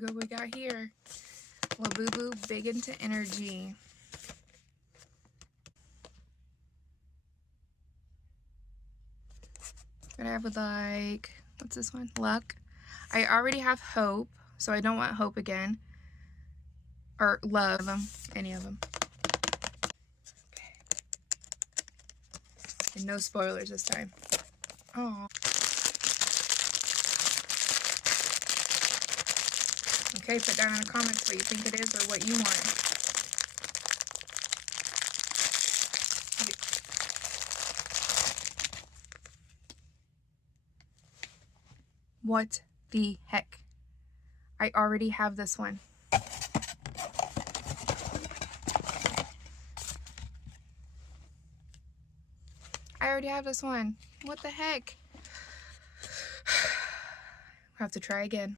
Look what we got here. Labubu, big into energy. But I would like, what's this one? Luck. I already have hope, so I don't want hope again. Or love them, any of them. Okay. And no spoilers this time. Oh. Okay, put down in the comments what you think it is or what you want. What the heck? I already have this one. I already have this one. What the heck? I have to try again.